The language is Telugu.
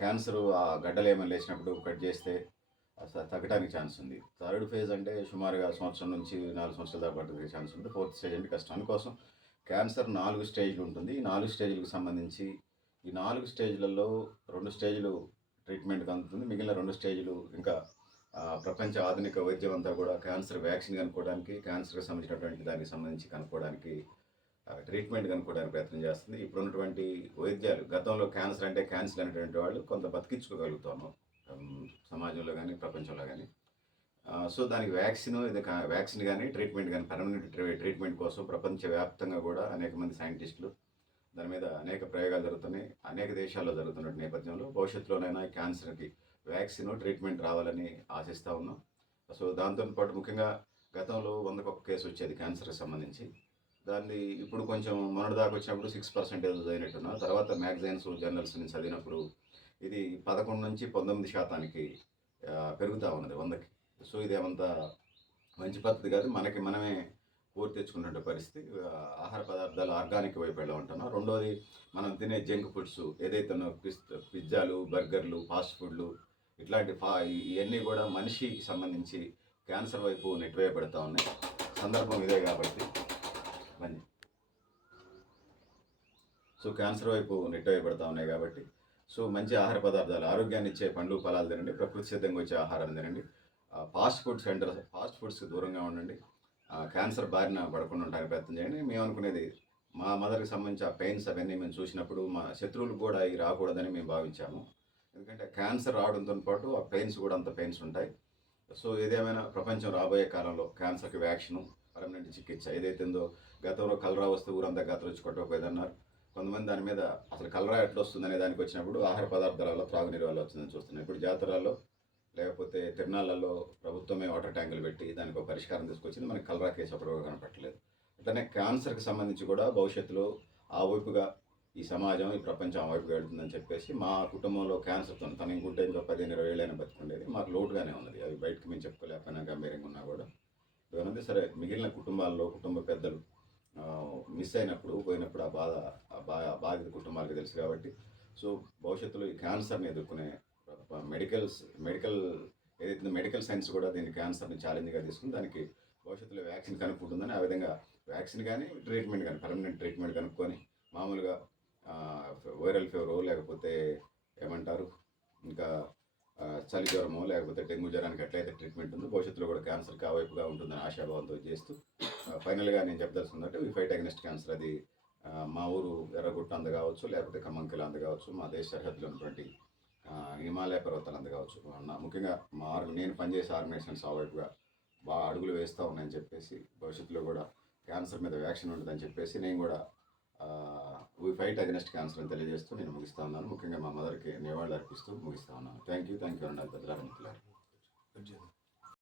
క్యాన్సర్ ఆ గడ్డలు ఏమైనా లేచినప్పుడు కట్ చేస్తే తగ్గడానికి ఛాన్స్ ఉంది. థర్డ్ ఫేజ్ అంటే సుమారుగా సంవత్సరం నుంచి 4 సంవత్సరాల దాకా పట్టుకునే ఛాన్స్ ఉంది. ఫోర్త్ స్టేజ్ అంటే కష్టం. అందుకోసం క్యాన్సర్ 4 స్టేజ్లు ఉంటుంది. ఈ 4 స్టేజ్లకు సంబంధించి ఈ 4 స్టేజ్లలో 2 స్టేజ్లు ట్రీట్మెంట్కి అందుతుంది. మిగిలిన 2 స్టేజ్లు ఇంకా ప్రపంచ ఆధునిక వైద్యం అంతా కూడా క్యాన్సర్ వ్యాక్సిన్ కనుక్కోవడానికి, క్యాన్సర్కి సంబంధించినటువంటి దానికి సంబంధించి కనుక్కోవడానికి, ట్రీట్మెంట్ కనుక్కోవడానికి ప్రయత్నం చేస్తుంది. ఇప్పుడున్నటువంటి వైద్యాలు, గతంలో క్యాన్సర్ అంటే క్యాన్సర్ అనేటువంటి వాళ్ళు కొంత బతికించుకోగలుగుతాము సమాజంలో కానీ ప్రపంచంలో కానీ. సో దానికి వ్యాక్సిన్ కానీ ట్రీట్మెంట్ కానీ పర్మనెంట్ ట్రీట్మెంట్ కోసం ప్రపంచవ్యాప్తంగా కూడా అనేక మంది సైంటిస్టులు దాని మీద అనేక ప్రయోగాలు జరుగుతున్నాయి. అనేక దేశాల్లో జరుగుతున్న నేపథ్యంలో భవిష్యత్తులోనైనా క్యాన్సర్కి వ్యాక్సిన్ ట్రీట్మెంట్ రావాలని ఆశిస్తూ ఉన్నాం. సో దాంతోపాటు ముఖ్యంగా గతంలో 100కు 1 కేసు వచ్చేది క్యాన్సర్కి సంబంధించి. దాన్ని ఇప్పుడు కొంచెం మొన్నటిదాకా వచ్చినప్పుడు 6% ఏదో చదివినట్టున్నా. తర్వాత మ్యాగజైన్స్ జర్నల్స్ నుంచి చదివినప్పుడు ఇది 11 నుంచి 19% పెరుగుతూ ఉన్నది 100కి. సో ఇదేమంత మంచి పద్ధతి కాదు. మనమే కోరి తెచ్చుకున్నట్టు పరిస్థితి. ఆహార పదార్థాలు ఆర్గానిక్ వైపు వెళ్ళి ఉంటున్నాం. రెండోది మనం తినే జంక్ ఫుడ్స్ ఏదైతే పిజ్జాలు, బర్గర్లు, ఫాస్ట్ ఫుడ్లు ఇట్లాంటి ఇవన్నీ కూడా మనిషికి సంబంధించి క్యాన్సర్ వైపు నెట్టివేయబడుతూ ఉన్నాయి. సందర్భం ఇదే కాబట్టి సో క్యాన్సర్ వైపు నెట్టివేయబడుతూ ఉన్నాయి కాబట్టి సో మంచి ఆహార పదార్థాలు, ఆరోగ్యాన్ని ఇచ్చే పండ్లు ఫలాలు తినండి, ప్రకృతి సిద్ధంగా వచ్చే ఆహారాన్ని తినండి. ఫాస్ట్ ఫుడ్స్కి దూరంగా ఉండండి. క్యాన్సర్ బారిన పడకుండా ఉండడానికి ప్రయత్నం చేయండి. మేము అనుకునేది మా మదర్కి సంబంధించి ఆ పెయిన్స్ అవన్నీ మేము చూసినప్పుడు మా శత్రువులకు కూడా ఇవి రాకూడదని మేము భావించాము. ఎందుకంటే క్యాన్సర్ రావడంతో పాటు ఆ పెయిన్స్ కూడా అంత పెయిన్స్ ఉంటాయి. సో ఏదేమైనా ప్రపంచం రాబోయే కాలంలో క్యాన్సర్కి వ్యాక్సిన్, పర్మనెంట్ చికిత్స ఏదైతుందో, గతంలో కలరా వస్తే ఊరంతా గతలు వచ్చి కొట్టకపోయేదన్నారు. కొంతమంది దాని మీద అసలు కలరా ఎట్లా వస్తుంది అనే దానికి వచ్చినప్పుడు ఆహార పదార్థాల వల్ల, త్రాగునీరు వల్ల వచ్చిందని చూస్తున్నాం. ఇప్పుడు జాతరల్లో లేకపోతే తిరునాళ్ళల్లో ప్రభుత్వమే వాటర్ ట్యాంకులు పెట్టి దానికి ఒక పరిష్కారం తీసుకొచ్చింది. మనకి కలరా కేసు అప్పుడు కనపట్టలేదు. అట్లనే క్యాన్సర్కి సంబంధించి కూడా భవిష్యత్తులో ఆ వైపుగా ఈ సమాజం, ఈ ప్రపంచం ఆ వైపుగా వెళ్తుందని చెప్పేసి మా కుటుంబంలో క్యాన్సర్తో తను ఇంకుంటే ఇంకా 15-20 ఏళ్ళైనా బతుకుండేది. మాకు లోటుగానే ఉన్నది. అది బయటకు మేము చెప్పుకోలేకపోయినా గంభీరంగా ఉన్నా కూడా ఏమన్నది సరే. మిగిలిన కుటుంబాల్లో కుటుంబ పెద్దలు మిస్ అయినప్పుడు, పోయినప్పుడు ఆ బాధిత కుటుంబాలకు తెలుసు కాబట్టి సో భవిష్యత్తులో ఈ క్యాన్సర్ని ఎదుర్కొనే మెడికల్ సైన్స్ కూడా దీన్ని క్యాన్సర్ని ఛాలెంజ్గా తీసుకుని దానికి భవిష్యత్తులో వ్యాక్సిన్ కనుక్కుంటుందని, ఆ విధంగా వ్యాక్సిన్ కానీ ట్రీట్మెంట్ కానీ పర్మనెంట్ ట్రీట్మెంట్ కనుక్కొని మామూలుగా వైరల్ ఫీవరో లేకపోతే ఏమంటారు ఇంకా చలి జ్వరమో లేకపోతే డెంగ్యూ జ్వరానికి ఎట్లయితే ట్రీట్మెంట్ ఉందో భవిష్యత్తులో కూడా క్యాన్సర్కి ఆ వైపుగా ఉంటుందని ఆశాభావంతో చేస్తూ ఫైనల్గా నేను చెప్పదలుచుకుందంటే వి ఫైట్ అగెన్స్ట్ క్యాన్సర్. అది మా ఊరు ఎర్రగుట్ట అంద కావచ్చు, లేకపోతే ఖమ్మంకిల అంద కావచ్చు, మా దేశ సరిహద్దులో ఉన్నటువంటి హిమాలయ పర్వతాలు అంద కావచ్చు, ముఖ్యంగా నేను పనిచేసే ఆర్గనైజేషన్స్ ఆ వైపుగా బాగా అడుగులు వేస్తూ ఉన్నాయని చెప్పేసి భవిష్యత్తులో కూడా క్యాన్సర్ మీద వ్యాక్సిన్ ఉంటుందని చెప్పేసి నేను కూడా వి ఫైట్ అగెన్స్ట్ క్యాన్సర్ అని తెలియజేస్తూ నేను ముగిస్తూ ఉన్నాను. ముఖ్యంగా మా మదర్కి నివాళులు అర్పిస్తూ ముగిస్తూ ఉన్నాను. థ్యాంక్ యూ అండి పెద్దలారా.